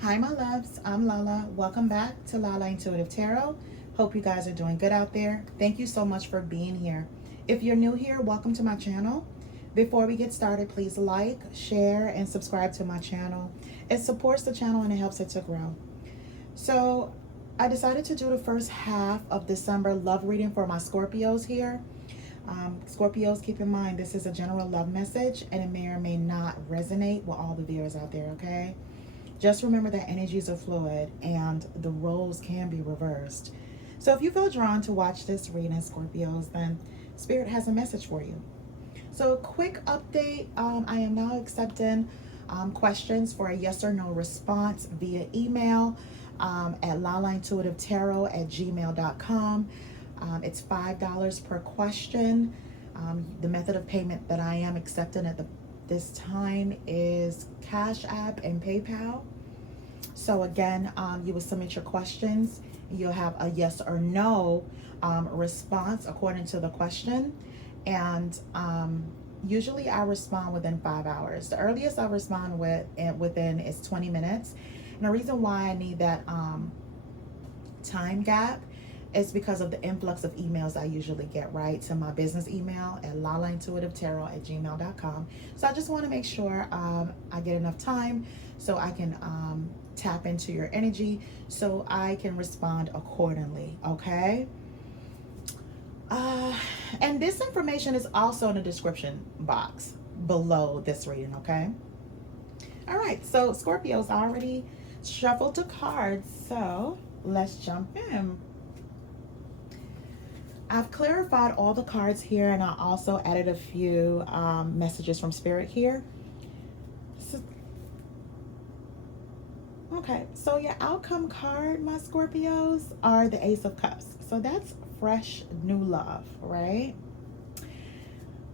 Hi, my loves. I'm Lala. Welcome back to Lala Intuitive Tarot. Hope you guys are doing good out there. Thank you so much for being here. If you're new here, welcome to my channel. Before we get started, please like, share, and subscribe to my channel. It supports the channel and it helps it to grow. So, I decided to do the first half of December love reading for my Scorpios here. Scorpios, keep in mind this is a general love message and it may or may not resonate with all the viewers out there, okay? Just remember that energies are fluid and the roles can be reversed. So if you feel drawn to watch this reading, Scorpios, then Spirit has a message for you. So quick update, I am now accepting questions for a yes or no response via email at LaLaIntuitiveTarot@gmail.com. It's $5 per question. The method of payment that I am accepting at this time is CashApp and PayPal. So again, you will submit your questions. You'll have a yes or no response according to the question. And usually I respond within 5 hours. The earliest I respond within is 20 minutes. And the reason why I need that time gap is because of the influx of emails I usually get, right? To my business email at LaLaIntuitiveTarot@gmail.com. So I just want to make sure I get enough time so I can tap into your energy so I can respond accordingly, okay? And this information is also in the description box below this reading, okay? All right, so Scorpios, already shuffled the cards, so let's jump in. I've clarified all the cards here and I also added a few messages from Spirit here. Okay, so your outcome card, my Scorpios, are the Ace of Cups. So that's fresh, new love, right?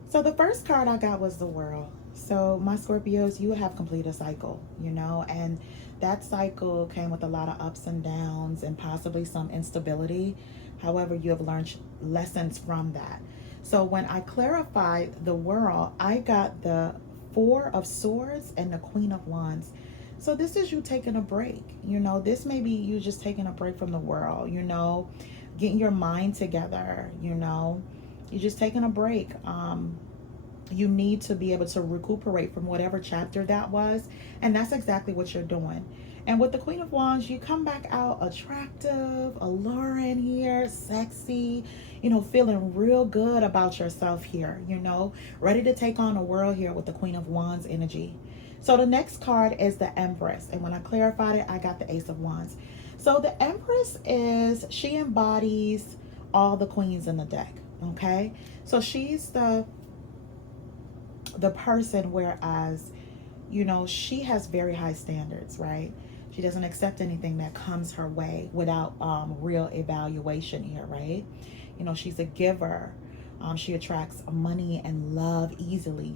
So the first card I got was the World. So my Scorpios, you have completed a cycle, and that cycle came with a lot of ups and downs and possibly some instability. However, you have learned lessons from that. So when I clarified the World, I got the Four of Swords and the Queen of Wands. So this is you taking a break. This may be you just taking a break from the world, getting your mind together, you're just taking a break. You need to be able to recuperate from whatever chapter that was. And that's exactly what you're doing. And with the Queen of Wands, you come back out attractive, alluring here, sexy, feeling real good about yourself here, ready to take on the world here with the Queen of Wands energy. So the next card is the Empress. And when I clarified it, I got the Ace of Wands. So the Empress she embodies all the queens in the deck, okay? So she's the person, whereas, she has very high standards, right? She doesn't accept anything that comes her way without real evaluation here, right? She's a giver. She attracts money and love easily,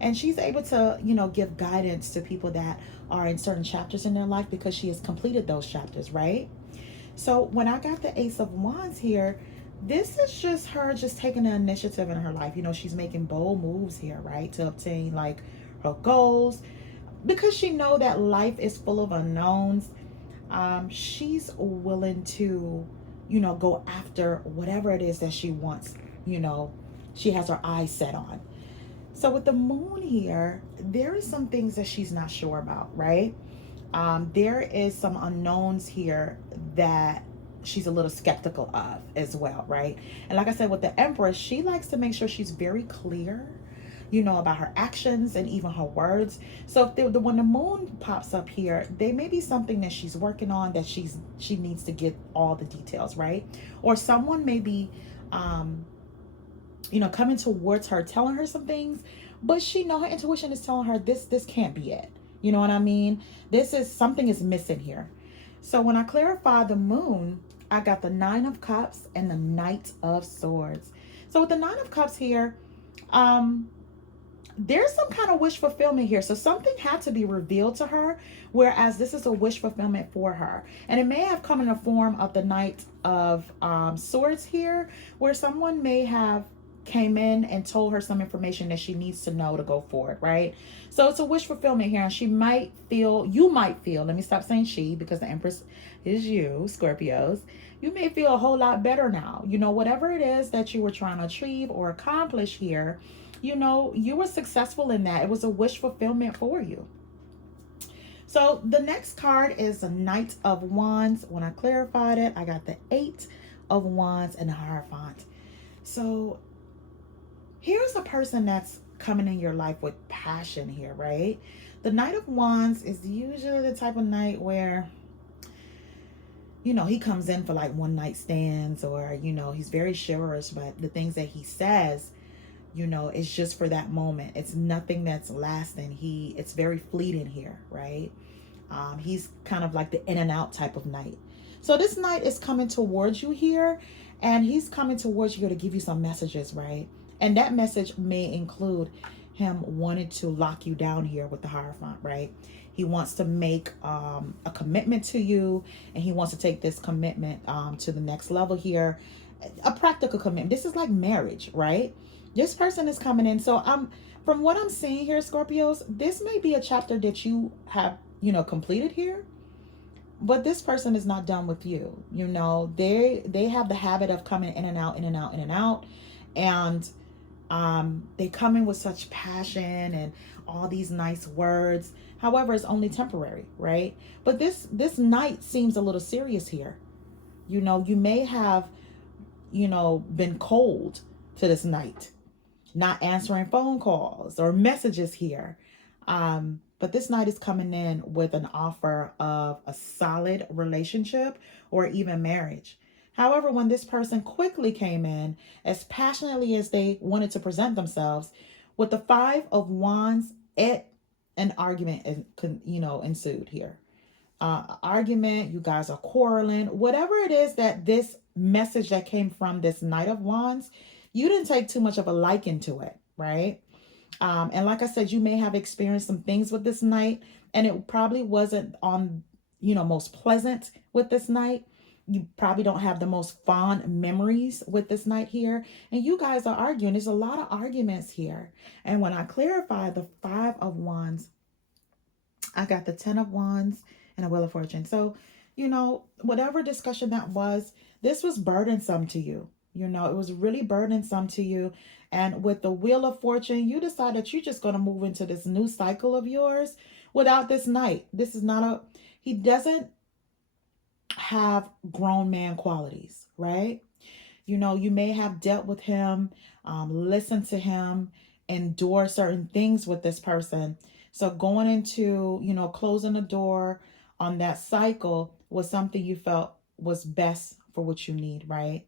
and she's able to, give guidance to people that are in certain chapters in their life because she has completed those chapters, right? So when I got the Ace of Wands here, this is just her just taking the initiative in her life. She's making bold moves here, right? To obtain like her goals because she know that life is full of unknowns. She's willing to, go after whatever it is that she wants. She has her eyes set on. So with the Moon here, there is some things that she's not sure about, right? There is some unknowns here that she's a little skeptical of as well, right? And like I said, with the Empress, she likes to make sure she's very clear, about her actions and even her words. So if when the Moon pops up here, there may be something that she's working on that she needs to get all the details, right? Or someone may be coming towards her, telling her some things, but her intuition is telling her this can't be it. You know what I mean? Something is missing here. So when I clarify the Moon, I got the Nine of Cups and the Knight of Swords. So with the Nine of Cups here, there's some kind of wish fulfillment here. So something had to be revealed to her, whereas this is a wish fulfillment for her. And it may have come in the form of the Knight of Swords here, where someone may have came in and told her some information that she needs to know to go forward, right? So it's a wish fulfillment here, and you might feel, let me stop saying she, because the Empress is you, Scorpios. You may feel a whole lot better now. Whatever it is that you were trying to achieve or accomplish here, you were successful in that. It was a wish fulfillment for you. So the next card is the Knight of Wands. When I clarified it, I got the Eight of Wands and the Hierophant. So here's a person that's coming in your life with passion here, right? The Knight of Wands is usually the type of knight where, he comes in for like one night stands, or, he's very chivalrous, but the things that he says, it's just for that moment. It's nothing that's lasting. It's very fleeting here, right? He's kind of like the in and out type of knight. So this knight is coming towards you here, and he's coming towards you here to give you some messages, right? And that message may include him wanting to lock you down here with the Hierophant, right? He wants to make a commitment to you, and he wants to take this commitment to the next level here. A practical commitment. This is like marriage, right? This person is coming in. So from what I'm seeing here, Scorpios, this may be a chapter that you have, completed here. But this person is not done with you. They have the habit of coming in and out, in and out, in and out. And they come in with such passion and all these nice words. However, it's only temporary, right? But this knight seems a little serious here. You may have, been cold to this knight, not answering phone calls or messages here. But this knight is coming in with an offer of a solid relationship or even marriage. However, when this person quickly came in, as passionately as they wanted to present themselves, with the Five of Wands, an argument ensued here. Argument, you guys are quarreling, whatever it is that this message that came from this Knight of Wands, you didn't take too much of a liking to it, right? And like I said, you may have experienced some things with this knight, and it probably wasn't on, most pleasant with this knight. You probably don't have the most fond memories with this knight here. And you guys are arguing. There's a lot of arguments here. And when I clarify the Five of Wands, I got the Ten of Wands and a Wheel of Fortune. So, whatever discussion that was, this was burdensome to you. It was really burdensome to you. And with the Wheel of Fortune, you decide that you're just going to move into this new cycle of yours without this knight. This is not he doesn't have grown man qualities, right? You may have dealt with him, listened to him, endure certain things with this person. So going into, closing the door on that cycle was something you felt was best for what you need, right?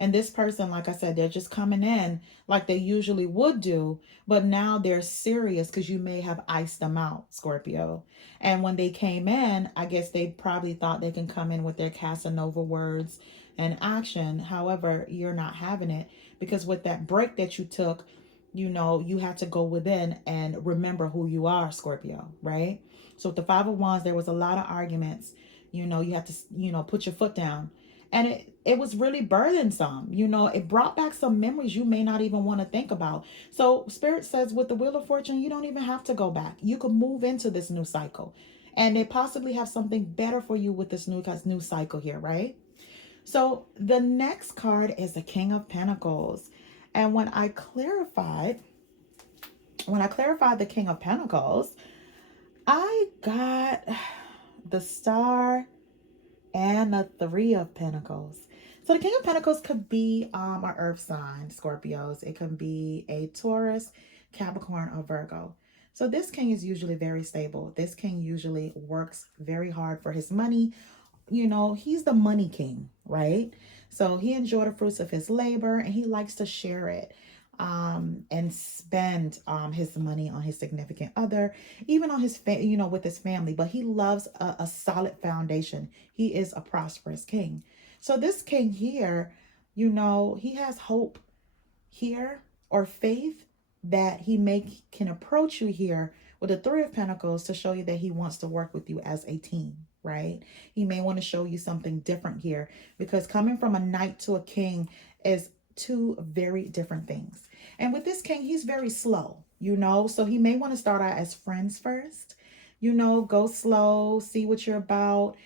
And this person, like I said, they're just coming in like they usually would do, but now they're serious because you may have iced them out, Scorpio. And when they came in, I guess they probably thought they can come in with their Casanova words and action. However, you're not having it, because with that break that you took, you had to go within and remember who you are, Scorpio, right? So with the Five of Wands, there was a lot of arguments. You have to, put your foot down. And it was really burdensome. It brought back some memories you may not even want to think about. So Spirit says with the Wheel of Fortune, you don't even have to go back. You can move into this new cycle. And they possibly have something better for you with this new cycle here, right? So the next card is the King of Pentacles. And when I clarified the King of Pentacles, I got the Star and the Three of Pentacles. So the King of Pentacles could be an earth sign, Scorpios. It can be a Taurus, Capricorn, or Virgo. So this king is usually very stable. This king usually works very hard for his money. He's the money king, right? So he enjoys the fruits of his labor, and he likes to share it and spend his money on his significant other, even on his with his family. But he loves a solid foundation. He is a prosperous king. So this king here, he has hope here, or faith, that he can approach you here with the Three of Pentacles to show you that he wants to work with you as a team, right? He may want to show you something different here, because coming from a knight to a king is two very different things. And with this king, he's very slow, so he may want to start out as friends first, go slow, see what you're about,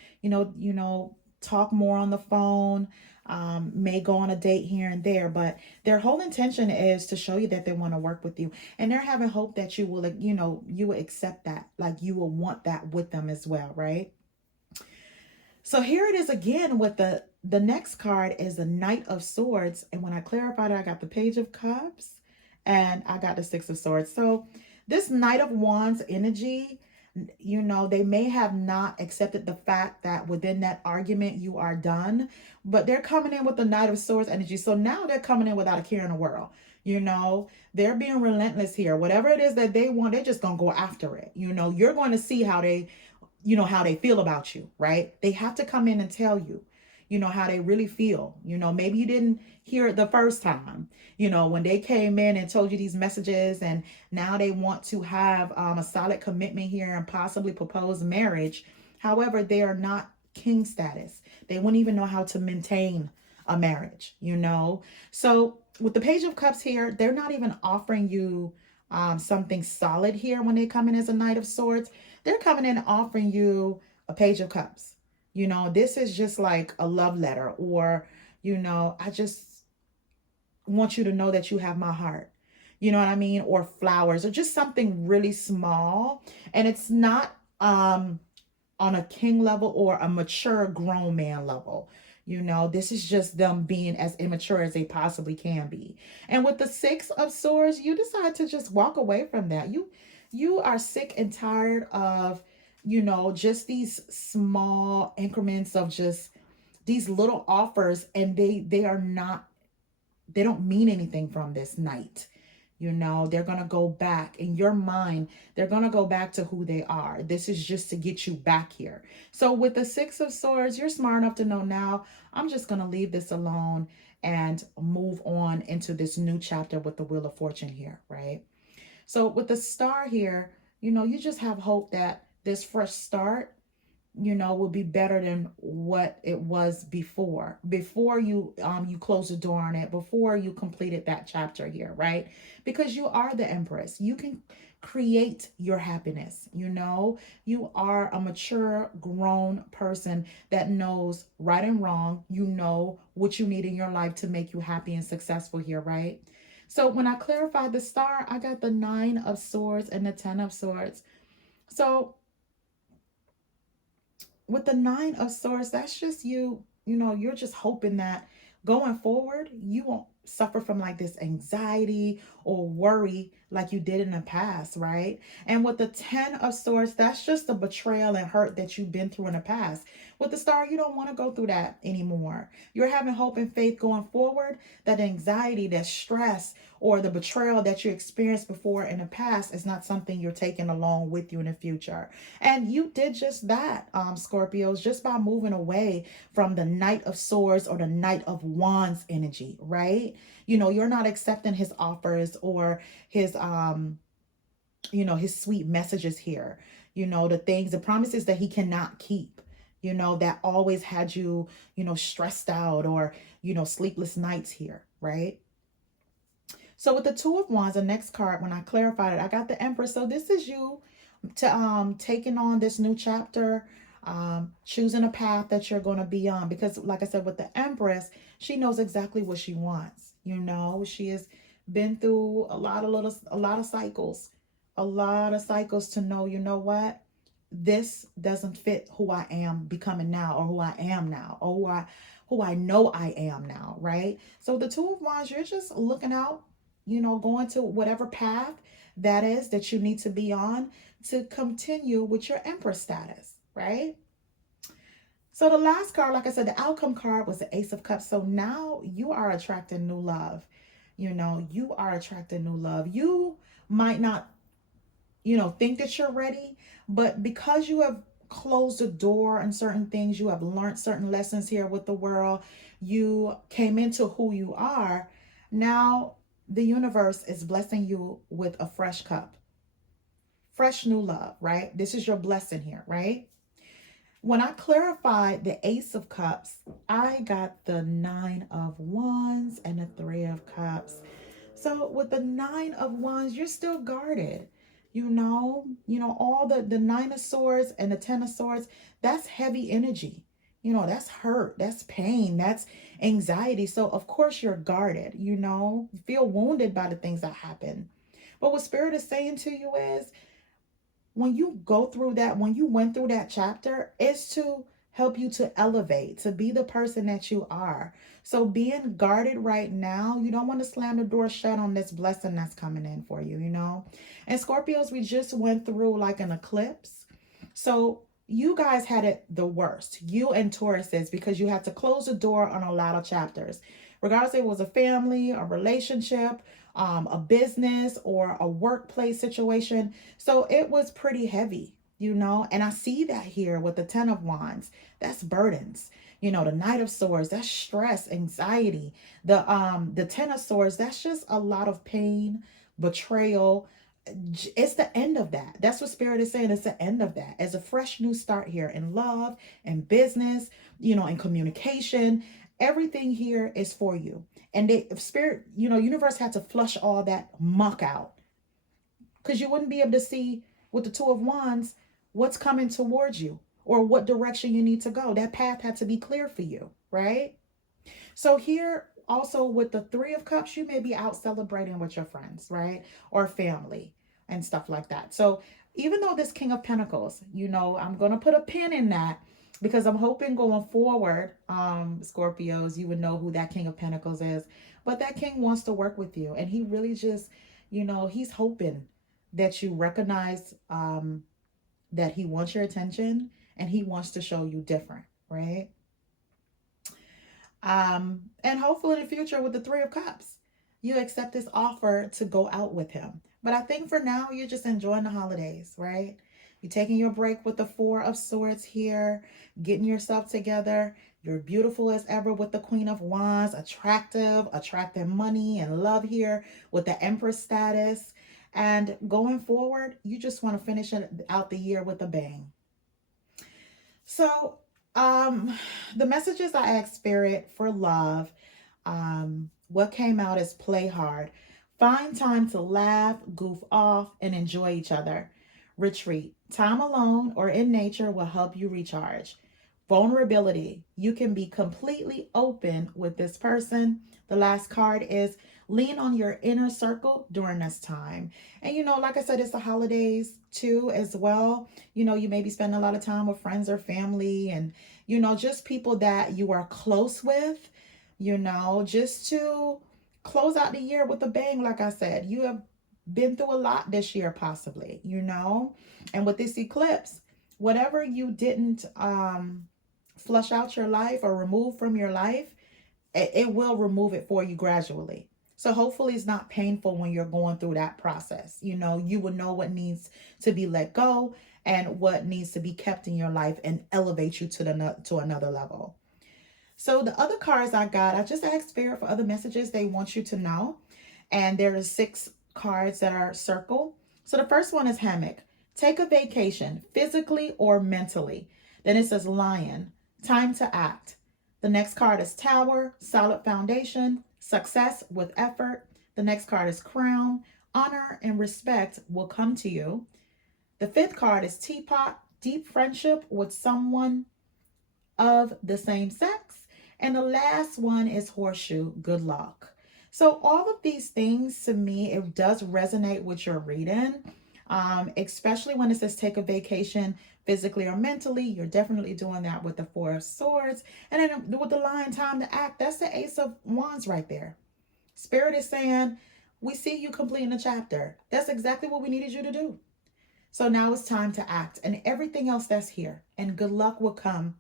talk more on the phone, may go on a date here and there, but their whole intention is to show you that they want to work with you. And they're having hope that you will, you will accept that, like you will want that with them as well, right? So here it is again with the next card is the Knight of Swords. And when I clarified it, I got the Page of Cups and I got the Six of Swords. So this Knight of Wands energy, they may have not accepted the fact that within that argument you are done, but they're coming in with the Knight of Swords energy. So now they're coming in without a care in the world. They're being relentless here. Whatever it is that they want, they're just going to go after it. You're going to see how they feel about you, right? They have to come in and tell you, how they really feel. Maybe you didn't hear it the first time, when they came in and told you these messages, and now they want to have a solid commitment here and possibly propose marriage. However, they are not king status. They wouldn't even know how to maintain a marriage, So with the Page of Cups here, they're not even offering you something solid here when they come in as a Knight of Swords. They're coming in and offering you a Page of Cups. This is just like a love letter, or, I just want you to know that you have my heart. You know what I mean? Or flowers, or just something really small. And it's not on a king level or a mature grown man level. This is just them being as immature as they possibly can be. And with the Six of Swords, you decide to just walk away from that. You are sick and tired of, just these small increments of just these little offers, and they don't mean anything from this night. They're going to go back in your mind. They're going to go back to who they are. This is just to get you back here. So with the Six of Swords, you're smart enough to know now, I'm just going to leave this alone and move on into this new chapter with the Wheel of Fortune here, right? So with the Star here, you just have hope that this fresh start, will be better than what it was before you close the door on it, before you completed that chapter here, right? Because you are the Empress. You can create your happiness. You are a mature grown person that knows right and wrong. What you need in your life to make you happy and successful here, right? So when I clarified the Star, I got the Nine of Swords and the Ten of Swords. So with the Nine of Swords, that's just you're just hoping that going forward, you won't suffer from like this anxiety or worry like you did in the past, right? And with the Ten of Swords, that's just the betrayal and hurt that you've been through in the past. With the Star, you don't want to go through that anymore. You're having hope and faith going forward that anxiety, that stress, or the betrayal that you experienced before in the past is not something you're taking along with you in the future. And you did just that, Scorpios, just by moving away from the Knight of Swords or the Knight of Wands energy, right? You're not accepting his offers or his his sweet messages here. The promises that he cannot keep, that always had you, stressed out, or, sleepless nights here, right? So with the Two of Wands, the next card, when I clarified it, I got the Empress. So this is you to taking on this new chapter, choosing a path that you're going to be on. Because like I said, with the Empress, she knows exactly what she wants. She has been through a lot of cycles to know, what, this doesn't fit who I am becoming now, or who I am now, or who I know I am now, right? So the Two of Wands, you're just looking out, going to whatever path that is that you need to be on to continue with your Empress status, right? So the last card, like I said, the outcome card was the Ace of Cups. So now you are attracting new love. You are attracting new love. You might not, think that you're ready, but because you have closed the door on certain things, you have learned certain lessons here with the world, you came into who you are. Now the universe is blessing you with a fresh cup, fresh new love, right? This is your blessing here, right? When I clarified the Ace of Cups, I got the Nine of Wands and the Three of Cups. So with the Nine of Wands, you're still guarded. All the Nine of Swords and the Ten of Swords, that's heavy energy. That's hurt, that's pain, that's anxiety. So of course you're guarded, you feel wounded by the things that happen. But what Spirit is saying to you is, when you go through that, when you went through that chapter, is to help you to elevate, to be the person that you are. So being guarded right now, you don't want to slam the door shut on this blessing that's coming in for you. And Scorpios, we just went through like an eclipse. So you guys had it the worst, you and Tauruses, because you had to close the door on a lot of chapters. Regardless if it was a family, a relationship, a business, or a workplace situation. So it was pretty heavy. And I see that here with the Ten of Wands. That's burdens. The Knight of Swords, that's stress, anxiety. The Ten of Swords, that's just a lot of pain, betrayal. It's the end of that. That's what Spirit is saying. It's the end of that. As a fresh new start here in love and business, in communication. Everything here is for you. And Spirit, universe had to flush all that muck out. Because you wouldn't be able to see with the Two of Wands what's coming towards you or what direction you need to go. That path had to be clear for you, right? So here also with the Three of Cups, you may be out celebrating with your friends, right? Or family and stuff like that. So even though this King of Pentacles, I'm going to put a pin in that, because I'm hoping going forward, Scorpios, you would know who that King of Pentacles is. But that king wants to work with you. And he really just, he's hoping that you recognize that he wants your attention and he wants to show you different, right? And hopefully in the future with the Three of Cups, you accept this offer to go out with him. But I think for now, you're just enjoying the holidays, right? You're taking your break with the Four of Swords here, getting yourself together. You're beautiful as ever with the Queen of Wands, attracting money and love here with the Empress status. And going forward, you just want to finish out the year with a bang. So, the messages I asked Spirit for love, what came out is play hard. Find time to laugh, goof off, and enjoy each other. Retreat. Time alone or in nature will help you recharge. Vulnerability. You can be completely open with this person. The last card is lean on your inner circle during this time. And like I said, it's the holidays too as well. You may be spending a lot of time with friends or family and, just people that you are close with, just to close out the year with a bang. Like I said, you have been through a lot this year, possibly, and with this eclipse, whatever you didn't flush out your life or remove from your life, it will remove it for you gradually. So hopefully it's not painful when you're going through that process. You will know what needs to be let go and what needs to be kept in your life and elevate you to another level. So the other cards I got, I just asked Spirit for other messages they want you to know. And there are 6 cards that are circled. So the first one is hammock. Take a vacation, physically or mentally. Then it says lion, time to act. The next card is tower, solid foundation, success with effort. The next card is crown, honor and respect will come to you. The 5th card is teapot, deep friendship with someone of the same sex. And the last one is horseshoe, good luck. So all of these things, to me, it does resonate with your reading, especially when it says take a vacation physically or mentally. You're definitely doing that with the Four of Swords. And then with the lion, time to act, that's the Ace of Wands right there. Spirit is saying, we see you completing the chapter. That's exactly what we needed you to do. So now it's time to act and everything else that's here. And good luck will come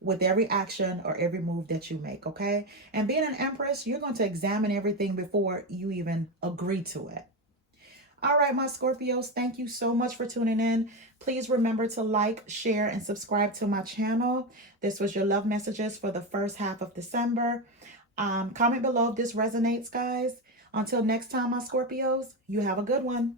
with every action or every move that you make, okay? And being an Empress, you're going to examine everything before you even agree to it. All right, my Scorpios, thank you so much for tuning in. Please remember to like, share, and subscribe to my channel. This was your love messages for the first half of December. Comment below if this resonates, guys. Until next time, my Scorpios, you have a good one.